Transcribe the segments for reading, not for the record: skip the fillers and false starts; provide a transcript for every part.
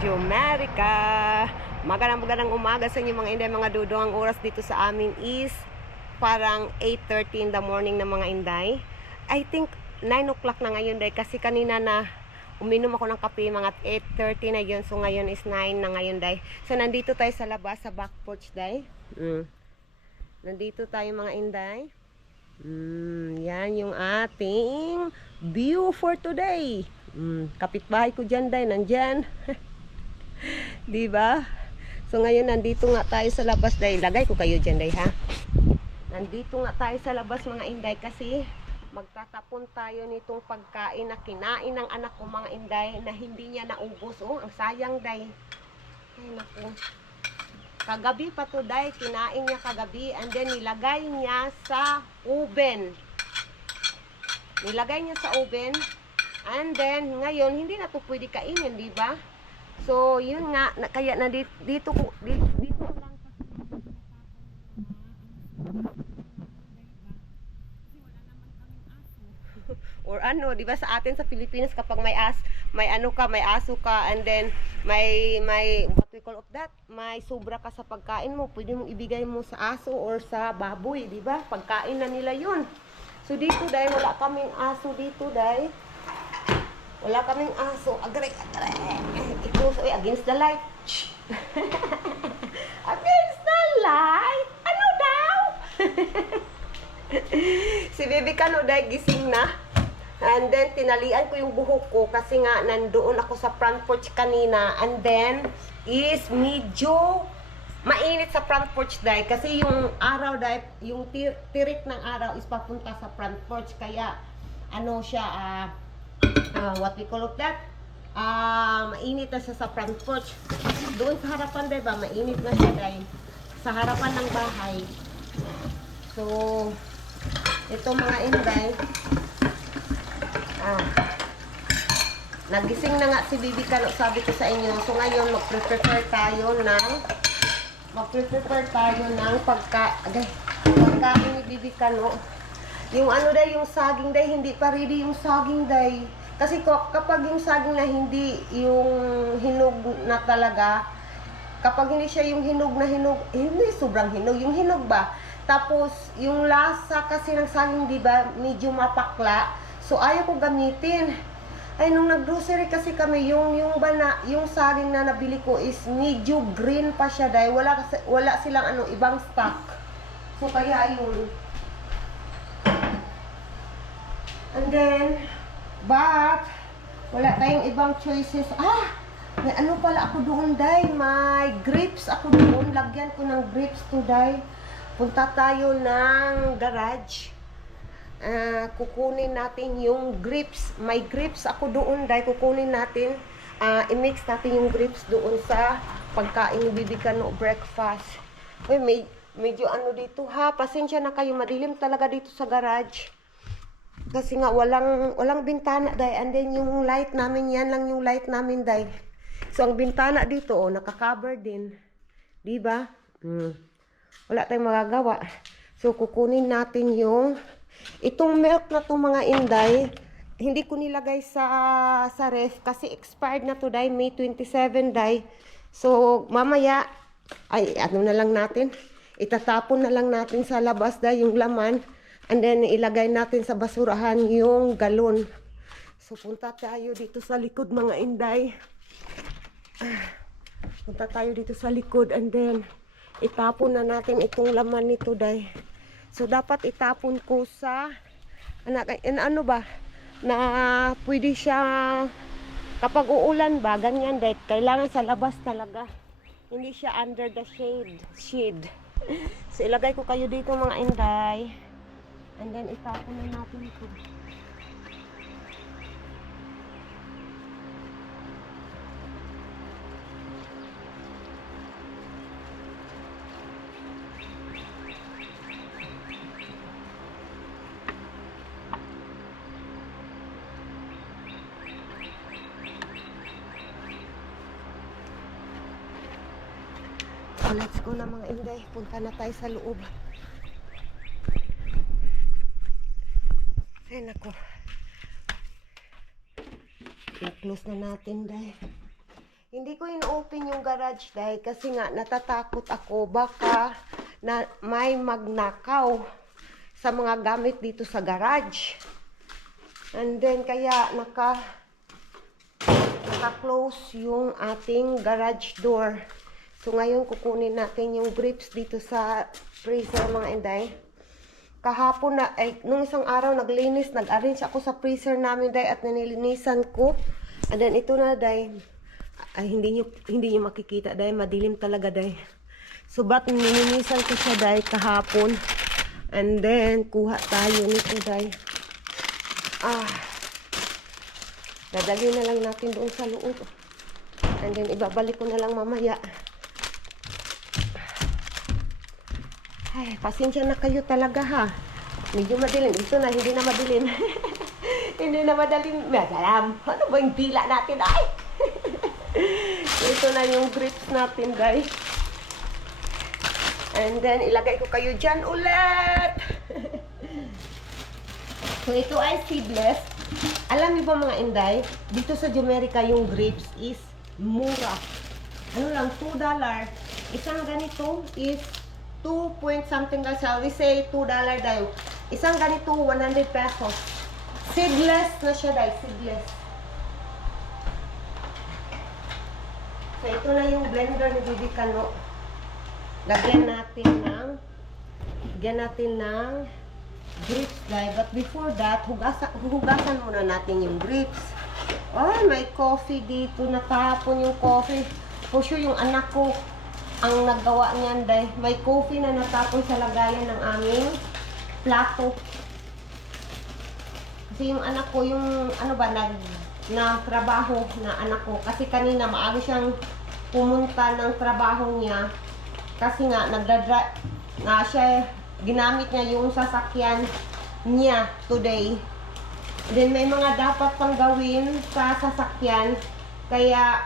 Radyo America. Magandang umaga sa inyo mga inday, mga dudong. Ang oras dito sa amin is parang 8:30 in the morning na mga inday. I think 9 o'clock na ngayon day, kasi kanina na uminom ako ng kape mga 8:30 na yun. So ngayon is 9 na ngayon day. So nandito tayo sa labas sa back porch day. Nandito tayo mga inday. Yan yung ating view for today. Kapitbahay ko dyan day, nandyan. Diba? So ngayon nandito nga tayo sa labas day. Lagay ko kayo dyan day, ha. Nandito nga tayo sa labas mga inday, kasi magtatapon tayo nitong pagkain na kinain ng anak ko mga inday, na hindi niya naubos. Oh, ang sayang day. Ay naku. Kagabi pa to day, kinain niya kagabi, and then nilagay niya sa oven. Nilagay niya sa oven, and then ngayon hindi na to pwede kainin, di ba? So yun nga, kaya na dito ko lang or ano, di ba sa atin sa Pilipinas kapag may may aso ka, and then may what we call of that, may sobra ka sa pagkain mo, pwede mong ibigay mo sa aso or sa baboy, di ba? Pagkain na nila yun. So dito dahil wala kaming aso dito dahil wala kaming aso. Agre. Ito so against the light. Against the light. Ano daw? Si Baby Kano dahil gising na. And then tinalian ko yung buhok ko kasi nga nandoon ako sa front porch kanina, and then is medyo mainit sa front porch dahil kasi yung araw dahil yung tirik ng araw is papunta sa front porch, kaya ano siya what we call of that, mainit na siya sa front porch. Doon sa harapan dahil ba mainit na siya dahil sa harapan ng bahay. So ito mga inday, nagising na nga si Bibi Kano, sabi ko sa inyo. So ngayon mag-prepare tayo ng pagkain ni Bibi Kano. Yung ano day, yung saging day, hindi pa ready yung saging day. Kasi kapag yung saging na hindi yung hinog na talaga, kapag hindi siya yung hinog na hinog, hindi sobrang hinog, yung hinog ba? Tapos yung lasa kasi ng saging, di ba, medyo mapakla. So ayaw ko gamitin. Ay nung nag-grocery kasi kami, yung saging na nabili ko is medyo green pa siya dahil wala silang ibang stock. So kaya yun. And then but wala tayong ibang choices. May ano pala ako doon day, may grapes ako doon. Lagyan ko ng grapes today. Punta tayo ng garage. Kukunin natin yung grapes. May grapes ako doon dahil kukunin natin, i-mix natin yung grapes doon sa pagkain ni Bibi Kano breakfast. Uy, medyo ano dito ha, pasensya na kayo, madilim talaga dito sa garage kasi nga walang bintana dahil, and then yung light namin, yan lang yung light namin dahil. So ang bintana dito naka-cover din, di ba? Wala tayong magagawa. So kukunin natin itong milk na to mga inday, hindi ko nilagay sa ref kasi expired na to day, May 27 day. So mamaya ay ano na lang natin, itatapon na lang natin sa labas day yung laman, and then ilagay natin sa basurahan yung galon. So punta tayo dito sa likod mga inday. Punta tayo dito sa likod, and then itapon na natin itong laman nito day. So dapat itapon ko sa ano ba, na pwede siya kapag uulan ba, ganyan dahil kailangan sa labas talaga, hindi siya under the shade. So ilagay ko kayo dito mga inday, and then itapon na natin ito. Let's go na mga inday. Punta na tayo sa loob. Ay nako. I-close na natin dahil Hindi ko in-open yung garage dahil kasi nga natatakot ako baka na may magnakaw sa mga gamit dito sa garage. And then kaya naka-close yung ating garage door. So ngayon kukunin natin yung grips dito sa freezer mga inday. Kahapon na, nung isang araw nag-arrange ako sa freezer namin day at nilinisan ko. And then ito na day. Ay, hindi nyo makikita dahil madilim talaga dahil. So, but nilinisan ko siya dahil kahapon. And then, kuha tayo nito dahil. Dadali na lang natin doon sa loob. And then, ibabalik ko na lang mamaya. Ay, pasensya na kayo talaga ha. Medyo madilim. Ito na, hindi na madilim. Hindi na madaling. Madalam. Ano ba yung dila natin? Ay! Ito na yung grips natin guys. And then ilagay ko kayo dyan ulit. So ito ay seedless. Alam niyo ba mga inday, dito sa Jumerica yung grips is mura. Ano lang, $2. Isang ganito is 2 point something guys. We say $2 daw. Isang ganito 100 pesos. Seedless na siya guys, seedless. So, ito na yung blender ni Bibi Kano. Lagyan natin ng grips, guys. But before that, hugasan muna natin yung grips. Oh, may coffee dito. Natapon yung coffee. For sure, yung anak ko ang naggawa niyan, dahil may coffee na natapon sa lagayan ng aming plato. Kasi yung anak ko, yung ano ba, na trabaho na anak ko. Kasi kanina maaga siyang pumunta ng trabaho niya. Kasi nga ginamit niya yung sasakyan niya today. Then may mga dapat pang gawin sa sasakyan. Kaya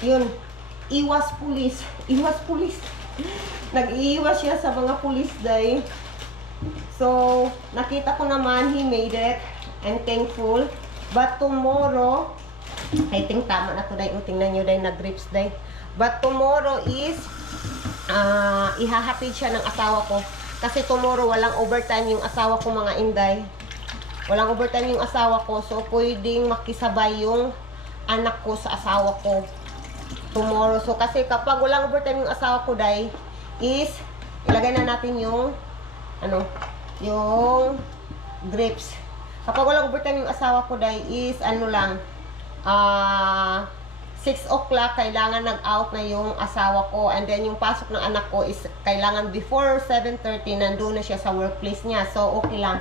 yun, iwas pulis. Nag-iiwas siya sa mga pulis day. So nakita ko naman he made it. I'm thankful. But tomorrow, I think tama na to day. Tingnan nyo day, nag-grips day. But tomorrow is, ihahapid siya ng asawa ko. Kasi tomorrow, walang overtime yung asawa ko mga inday. Walang overtime yung asawa ko. So, pwedeng makisabay yung anak ko sa asawa ko tomorrow. So, kasi kapag walang overtime yung asawa ko day, is, ilagay na natin yung, yung grips. Kapag walang overtime yung asawa ko day is 6 o'clock kailangan nag-out na yung asawa ko, and then yung pasok ng anak ko is kailangan before 7:30 nandoon na siya sa workplace niya. So okay lang.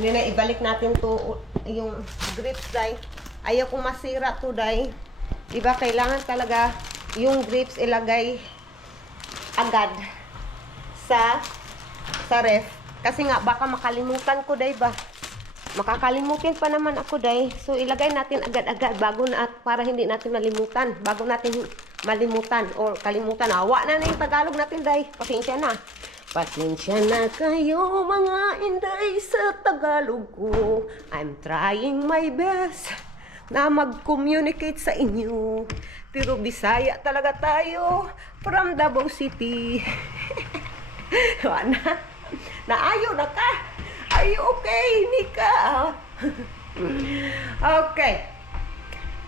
Hindi na, ibalik natin to yung grips day. Ayaw kong masira to day. Diba, kailangan talaga yung grips ilagay agad sa ref. Kasi nga, baka makalimutan ko, day ba? Makakalimutin pa naman ako, day. So, ilagay natin agad-agad bago na, para hindi natin malimutan. Bago natin malimutan or kalimutan. Awa na yung Tagalog natin, day. Pasensya na. Pasensya na kayo, mga inday, sa Tagalog ko. I'm trying my best na mag-communicate sa inyo. Pero Bisaya talaga tayo from Davao City. Naayo na ka. Are you okay, Nika? Okay.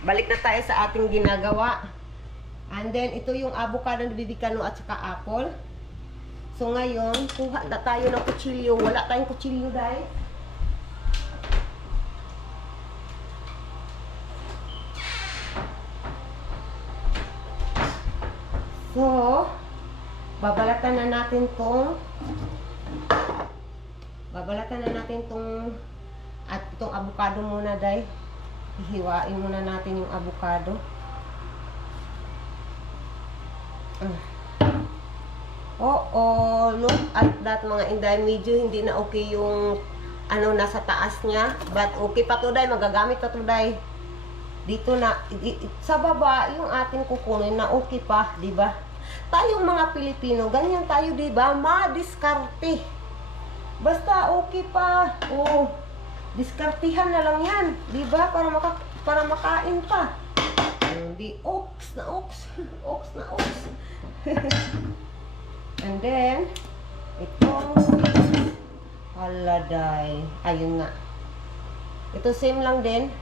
Balik na tayo sa ating ginagawa. And then, ito yung avocado na Bibi Kano at saka apple. So, ngayon, kuha na tayo ng kutsilyo. Wala tayong kutsilyo, guys. So, babalatan na natin tong at itong avocado muna, day. Hihiwain muna natin yung avocado. Look at that mga inday. Medyo hindi na okay yung nasa taas niya. But okay pa to, day. Magagamit pa to, day. Dito na, sa baba, yung ating kukunin na okay pa, di ba? Tayong mga Pilipino, ganyan tayo, di ba? Madiskarte. Basta okay pa. Oo. Diskartihan na lang yan, di ba? Para makain pa. Hindi, ox na ox. Ox na ox. And then, itong haladay. Ayun nga. Ito same lang din.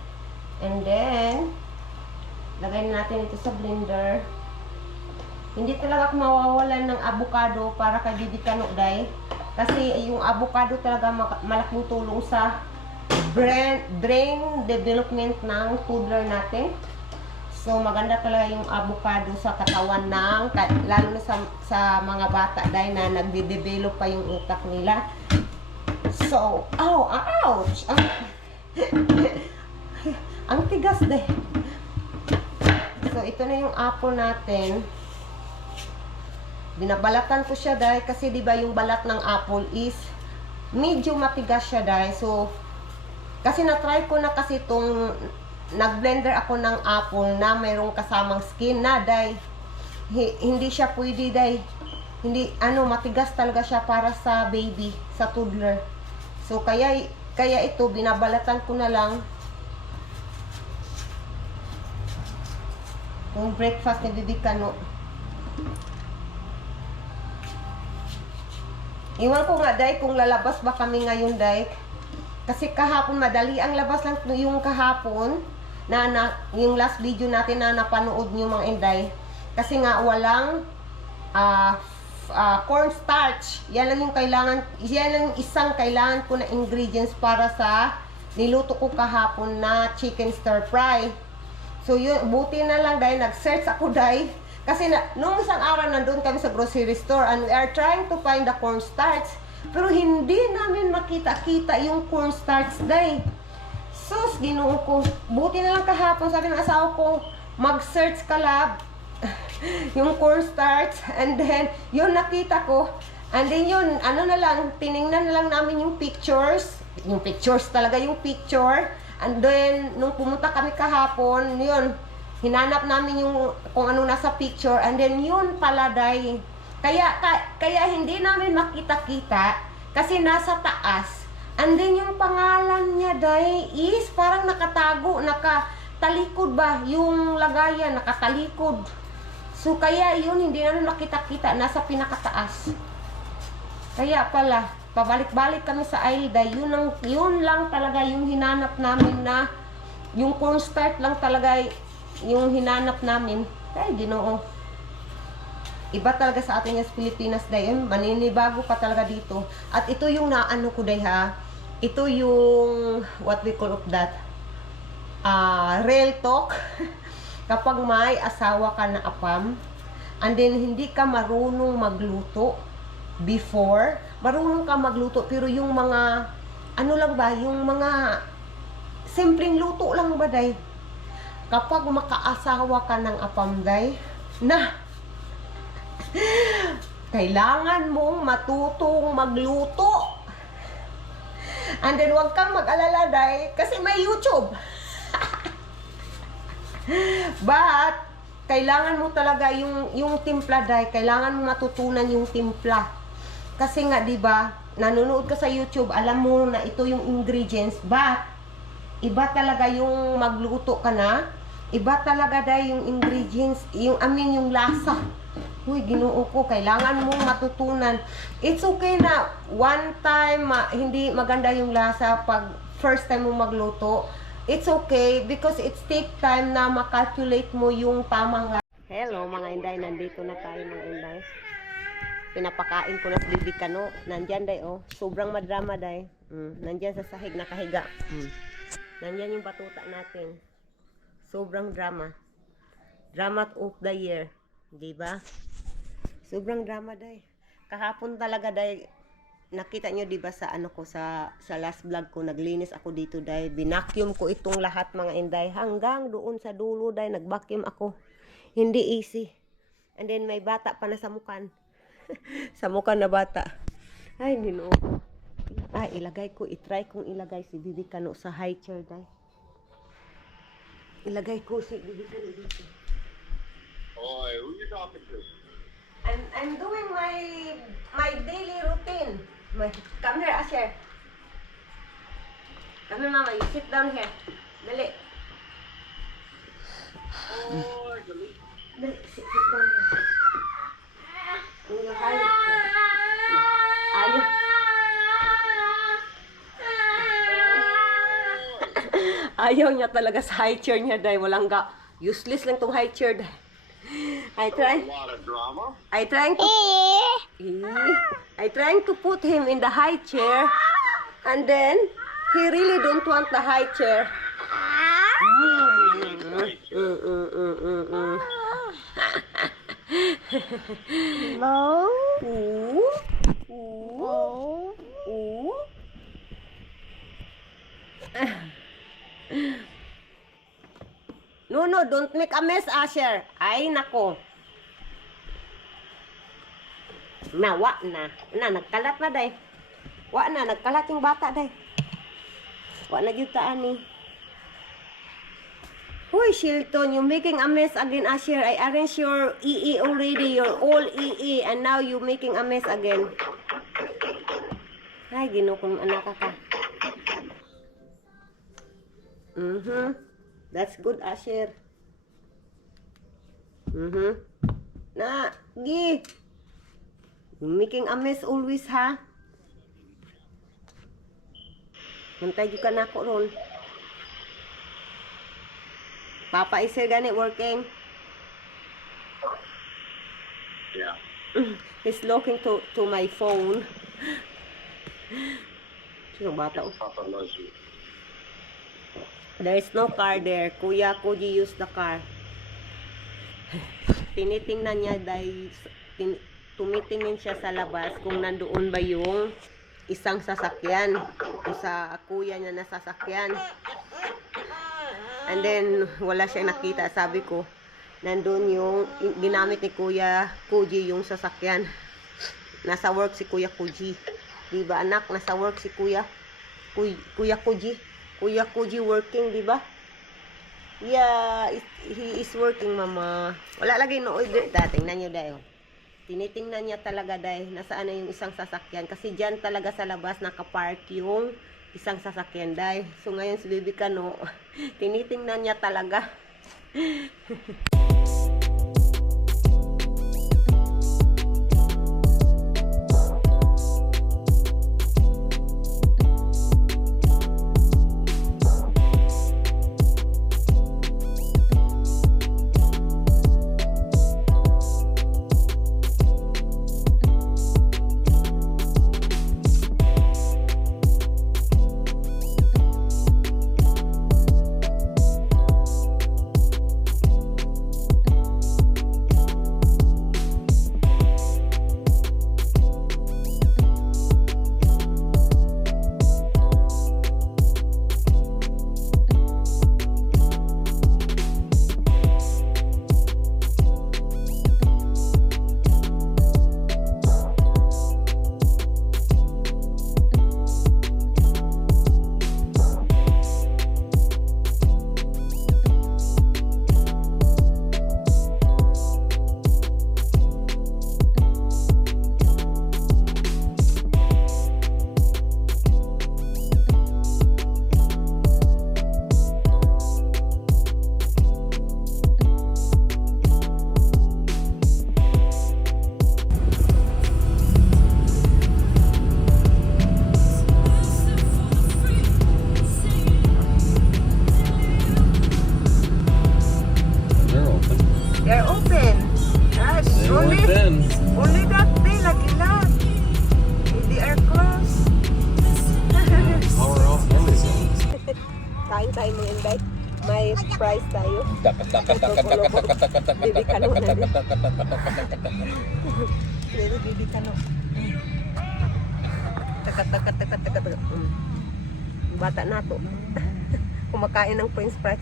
And then, lagay natin ito sa blender. Hindi talaga ako mawawalan ng avocado para kay Bibi Kanukday. Kasi yung avocado talaga malaking tulong sa brain development ng toddler natin. So maganda talaga yung avocado sa katawan ng, lalo na sa mga bata dahil na nagde-develop pa yung utak nila. So, ouch! Ang tigas deh. So ito na yung apple natin. Binabalatan ko siya dahil kasi di ba yung balat ng apple is medyo matigas siya dahil. So kasi na-try ko na kasi itong nag-blender ako ng apple na mayroong kasamang skin na dahil hindi siya pwede dahil hindi matigas talaga siya para sa baby, sa toddler. So kaya ito binabalatan ko na lang. Yung breakfast ni Bibi Kano. Iwan ko nga, Day, kung lalabas ba kami ngayon, Day. Kasi kahapon, madali ang labas lang yung kahapon, yung last video natin na napanood nyo mga Inday. Kasi nga, walang cornstarch. Yan lang yung kailangan, yan lang isang kailangan ko na ingredients para sa niluto ko kahapon na chicken stir fry. So, yun, buti na lang, Day, nag-search ako, Day. Kasi nung isang araw nandun kami sa grocery store and we are trying to find the cornstarch. Pero hindi namin makita-kita yung cornstarch, Day. Sus, Ginoo ko. Buti na lang kahapon, sabi ng asawa ko, mag-search ka, lab. Yung cornstarch. And then, yun nakita ko. And then yun, tiningnan na lang namin yung pictures. Yung pictures talaga, yung picture. And then, nung pumunta kami kahapon, yun, hinanap namin yung kung ano nasa picture, and then yun pala, Day. Kaya hindi namin makita-kita kasi nasa taas. And then yung pangalan niya, Day, is parang nakatago, nakatalikod ba? Yung lagayan, nakatalikod. So kaya yun, hindi namin makita-kita, nasa pinakataas. Kaya pala, pabalik-balik kami sa aisle, Day. Yun lang talaga yung hinanap namin na yung cornstarch lang talaga yung hinanap namin. Ay, Ginoo. Iba talaga sa atin sa Pilipinas, Day. Maninibago pa talaga dito. At ito yung naano ko, Day, ha. Ito yung what we call of that. Real talk. Kapag may asawa ka na apam, and then hindi ka marunong magluto before, marunong ka magluto, pero yung mga, yung mga simpleng luto lang ba, Day? Kapag makaasawa ka ng apamday, na kailangan mong matutong magluto. And then, huwag kang mag-alala, Day, kasi may YouTube. But, kailangan mo talaga yung timpla, Day. Kailangan mo matutunan yung timpla. Kasi nga, di ba, nanonood ka sa YouTube, alam mo na ito yung ingredients, but, iba talaga yung magluto ka na. Iba talaga, Day, yung ingredients, yung lasa. Uy, Ginoo ko, kailangan mong matutunan. It's okay na one time hindi maganda yung lasa pag first time mo magluto. It's okay because it take time na makalculate mo yung tamang lasa. Hello mga Inday, nandito na tayo mga Inday. Pinapakain ko na sa Bibi Kano. Nandyan, Day, oh. Sobrang madrama, Day. Nandyan sa sahig nakahiga. Nandyan yung batuta natin. Sobrang drama. Drama of the year. Diba? Sobrang drama, Day. Kahapon talaga, Day. Nakita nyo, diba, sa sa last vlog ko, naglinis ako dito, Day. Binacuum ko itong lahat, mga Inday. Hanggang doon sa dulo, Day, nagvacuum ako. Hindi easy. And then, may bata pa na sa mukan. Sa mukan na bata. Ay, Ginoo. Ay, itry kong ilagay si Bibi Kano sa high chair, Day. Ilagay ko si Bibi Kano dito. Oy, who you talking to? I'm doing my daily routine. Come here, Asher. Come here, Mama. You sit down here. Dali. Dali, sit down here. In your high chair. Ayaw. Ayaw niya talaga sa high chair niya, dahil walang useless lang tong high chair, dahil. I trying to put him in the high chair, and then he really don't want the high chair. No. No, don't make a mess, Asher. Ay, nako. Wa na. Nagkalat na, day. Nagkalat yung bata, day. Wa na yun taan ni. Hoy, Shilton, you're making a mess again, Asher. I arranged your EE already. You're all EE, and now you're making a mess again. Ay, ginukong anak ka. That's good, Asher. Na, gi. You're making a mess always, ha? Mantay ka na ako ron. Papa, is here ganit working? Yeah. He's looking to my phone. Sino bata? Papa loves you. There is no car there. Kuya Koji use the car. Tinitingnan niya dahil tumitingin siya sa labas kung nandoon ba yung isang sasakyan. Sa kuya niya na sasakyan. And then, wala siya nakita. Sabi ko, nandun yung ginamit ni Kuya Koji yung sasakyan. Nasa work si Kuya Koji. Diba anak? Nasa work si Kuya Koji. Kuya Koji working, diba? Yeah, he is working, mama. Wala lagi no order. Tingnan nyo dahil. Tinitingnan niya talaga dahil nasaan na yung isang sasakyan. Kasi dyan talaga sa labas nakapark yung isang sasakyan dahil. So ngayon si Baby Kano, tinitingnan niya talaga. They're open. Yes. They weren't then. Only that day, lagi lang. They are closed. Power off Amazon. Kain tayo mo yun, guys. May price tayo. Baby Kano na rin. Baby Kano. Takat. Bata na to. Kumakain ng French fries.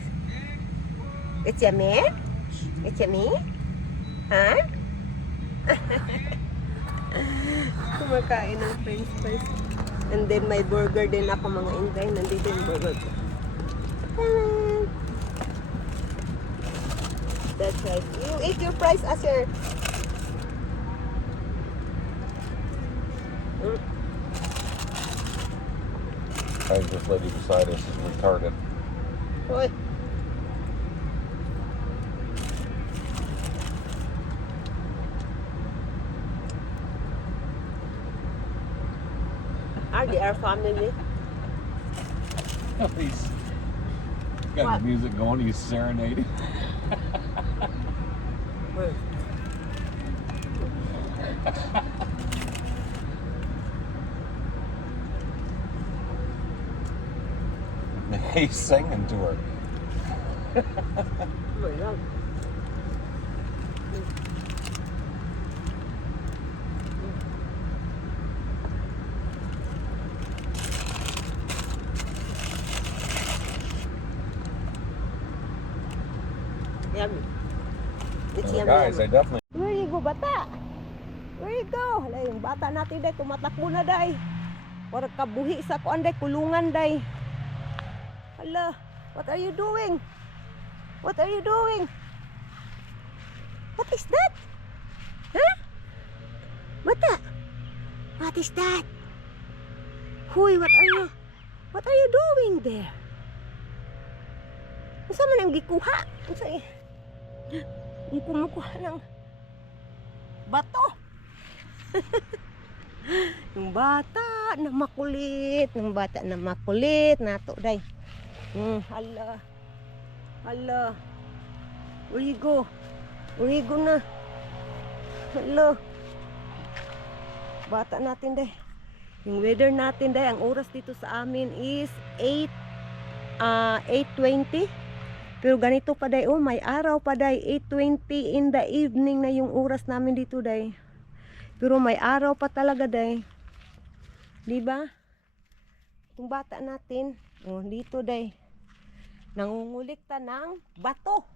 It's yummy? It's yummy? Ha? Kumakain ng French fries. And then may burger din ako, mga Inday. Nandito yung burger ko. That's right. You eat your fries, Asher. Guys, this lady beside us is retarded. Uy. They are family. He's got What? his music going. He's serenading. He's singing to her. Yummy. It's Oh, yummy, guys, I yummy. definitely. Where you go, bata? Where you go? Hala, yung bata natin, day, tumatakbo na, day. Para kabuhi sa kuan, day, kulungan, day. Hala, what are you doing? What are you doing? What is that? Huh? Bata? What is that? Huy, what are you doing there? Ano man ang gikuha? Ano ang kumukuha ng bato? Yung bata na makulit, nato, day. Hala. Hala. Where you go? Where you go na? Hala. Bata natin, day. Yung weather natin, day, ang oras dito sa amin is 8:20. Pero ganito pa, day, oh, may araw pa, day. 8:20 in the evening na yung oras namin dito, day. Pero may araw pa talaga, day. Diba? Itong bata natin, oh, dito, day. Nangungulikta ng bato.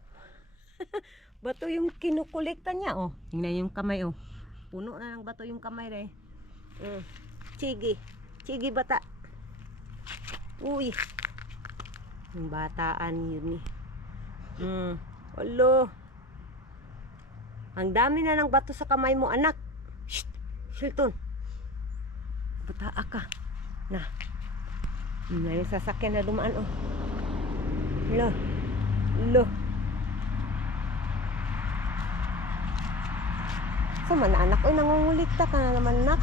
Bato yung kinukulikta niya, oh. Tingnan yung kamay, oh. Puno na ng bato yung kamay, day. Chigi. Chigi bata. Uy. Yung bataan yun, eh. Alo. Ang dami na ng bato sa kamay mo, anak. Shh, Shilton. Bataa ka. Na. Yun na yung sasakyan na dumaan, oh. Alo. Alo. Sama na, anak. Uy, nangungulikta ka na naman, anak.